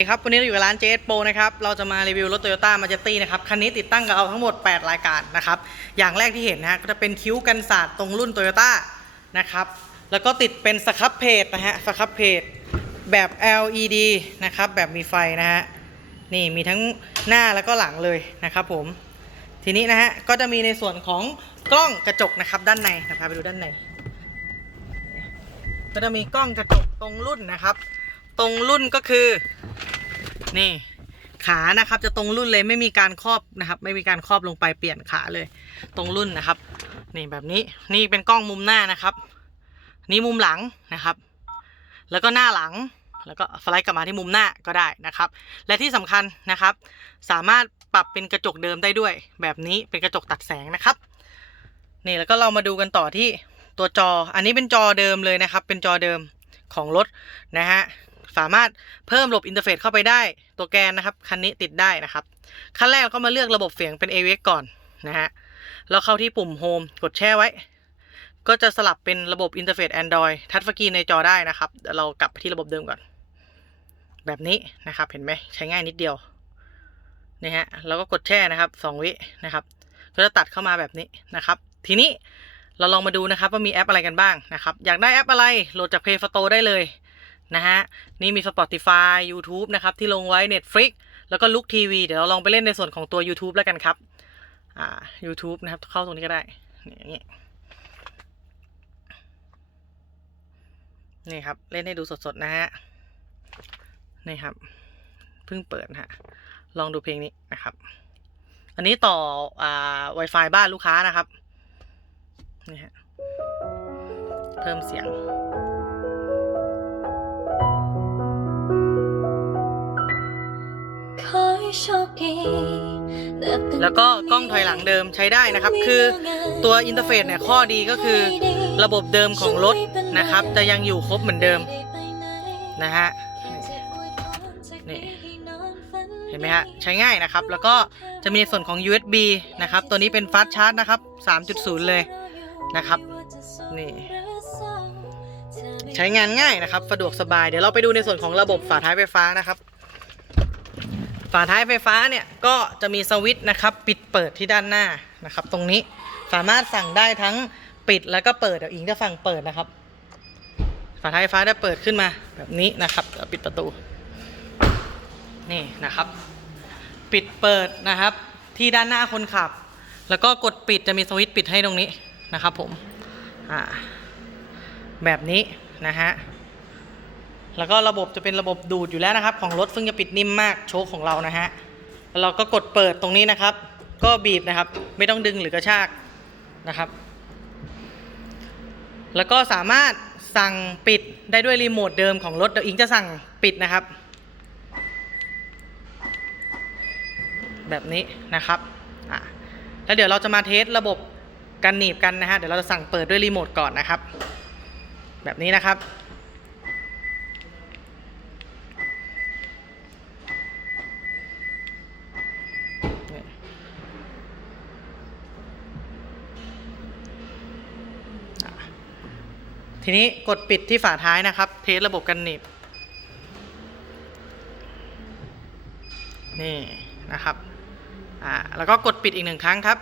ครับวันนี้เราอยู่กับร้าน JS Pro นะครับเราจะมารีวิวรถ Toyota m a j e s t y นะครับคันนี้ติดตั้งกับเราทั้งหมด 8 รายการนะครับอย่างแรกที่เห็นนะฮะก็จะเป็นคิ้วกันศาสตร์ตรงรุ่น Toyota นะครับแล้วก็ติดเป็นสครับเพจนะฮะสครับเพจแบบ LED นะครับแบบมีไฟนะฮะนี่มีทั้งหน้าแล้วก็หลังเลยนะครับผมทีนี้นะฮะก็จะมีในส่วนของกล้องกระจกนะครับด้านในนะพาไปดูด้านในก็จะมีกล้องกระจกตรงรุ่นนะครับ ตรงรุ่นก็คือ นี่ขานะครับจะตรงรุ่นเลยไม่มีการครอบนะครับ ไม่มีการครอบลงไปเปลี่ยนขาเลย ตรงรุ่นนะครับ นี่แบบนี้นี่เป็นกล้องมุมหน้านะครับ นี่มุมหลังนะครับ แล้วก็หน้าหลังแล้วก็สไลด์กลับมาที่มุมหน้าก็ได้นะครับ และที่สำคัญนะครับ สามารถปรับเป็นกระจกเดิมได้ด้วย แบบนี้เป็นกระจกตัดแสงนะครับนี่แล้วก็เรามาดูกันต่อที่ตัวจอ อันนี้เป็นจอเดิมเลยนะครับ เป็นจอเดิมของรถนะฮะ สามารถเพิ่มระบบอินเทอร์เฟซเข้าไปได้ตัวแกนนะครับ คันนี้ติดได้นะครับ ขั้นแรกเราก็มาเลือกระบบเสียงเป็น AVX ก่อนนะฮะแล้วเข้าที่ปุ่ม Home กดแช่ไว้ ก็จะสลับเป็นระบบอินเทอร์เฟซ Android ทัชสกรีนในจอได้นะครับเดี๋ยวเรากลับไปที่ระบบเดิมก่อน แบบนี้นะครับเห็นไหมใช้ง่ายนิดเดียวนี่ฮะแล้วก็กดแช่นะครับสองวินะครับ ก็จะตัดเข้ามาแบบนี้นะครับ ทีนี้เราลองมาดูนะครับว่ามีแอปอะไรกันบ้างนะครับ อยากได้แอปอะไรโหลดจาก Play Store ได้เลย นะฮะ นี่มี Spotify YouTube นะครับ ที่ลงไว้ Netflix แล้วก็ลุกทีวีเดี๋ยวเราลองไปเล่นในส่วนของตัว YouTube แล้วกันครับ อ่า YouTube นะครับ เข้าตรงนี้ก็ได้ นี่นี้นี่ครับ เล่นให้ดูสดๆ นะฮะ นี่ครับ เพิ่งเปิดฮะ ลองดูเพลงนี้นะครับ อันนี้ต่ออ่า Wi-Fi บ้านลูกค้านะครับ นี่ฮะ เพิ่มเสียง แล้วก็กล้องถอยหลังเดิมใช้ได้นะครับ คือตัวอินเทอร์เฟซเนี่ยข้อดีก็คือระบบเดิมของรถนะครับ จะยังอยู่ครบเหมือนเดิมนะฮะนี่เห็นไหมฮะใช้ง่ายนะครับ แล้วก็จะมีในส่วนของ USB นะครับ ตัวนี้เป็นฟาสชาร์จนะครับ 3.0 เลยนะครับนี่ใช้งานง่ายนะครับ สะดวกสบาย เดี๋ยวเราไปดูในส่วนของระบบฝาท้ายไฟฟ้านะครับ ฝาท้ายไฟฟ้าเนี่ยก็จะมีสวิตช์นะครับปิดเปิดที่ด้านหน้านะครับ ตรงนี้สามารถสั่งได้ทั้งปิดแล้วก็เปิดเดี๋ยวอิงจะสั่งเปิดนะครับ ฝาท้ายไฟฟ้าจะเปิดขึ้นมาแบบนี้นะครับปิดประตูนี่นะครับ ปิดเปิดนะครับ ที่ด้านหน้าคนขับ แล้วก็กดปิดจะมีสวิตช์ปิดให้ตรงนี้นะครับผมอ่าแบบนี้นะฮะ แล้วก็ระบบจะเป็นระบบดูดอยู่แล้วนะครับ ของรถซึ่งจะปิดนิ่มมากโชคของเรานะฮะแล้วเราก็กดเปิดตรงนี้นะครับ ก็บีบนะครับ ไม่ต้องดึงหรือกระชากนะครับ แล้วก็สามารถสั่งปิดได้ด้วยรีโมทเดิมของรถเดี๋ยวอิงจะสั่งปิดนะครับ แบบนี้นะครับอะแล้วเดี๋ยวเราจะมาเทสระบบการหนีบกันนะฮะเดี๋ยวเราจะสั่งเปิดด้วยรีโมทก่อนนะครับ แบบนี้นะครับ ทีนี้กดปิดที่ฝาท้ายนะครับ เทสระบบกันหนีบนี่นะครับอ่าแล้วก็กดปิดอีกหนึ่งครั้งครับ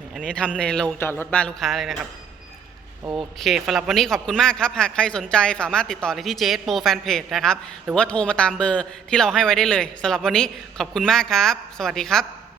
นี่อันนี้ทำในโรงจอดรถบ้านลูกค้าเลยนะครับ โอเคสำหรับวันนี้ขอบคุณมากครับ หากใครสนใจสามารถติดต่อได้ที่ JS Pro Fanpage นะครับ หรือว่าโทรมาตามเบอร์ที่เราให้ไว้ได้เลยสำหรับวันนี้ขอบคุณมากครับ สวัสดีครับ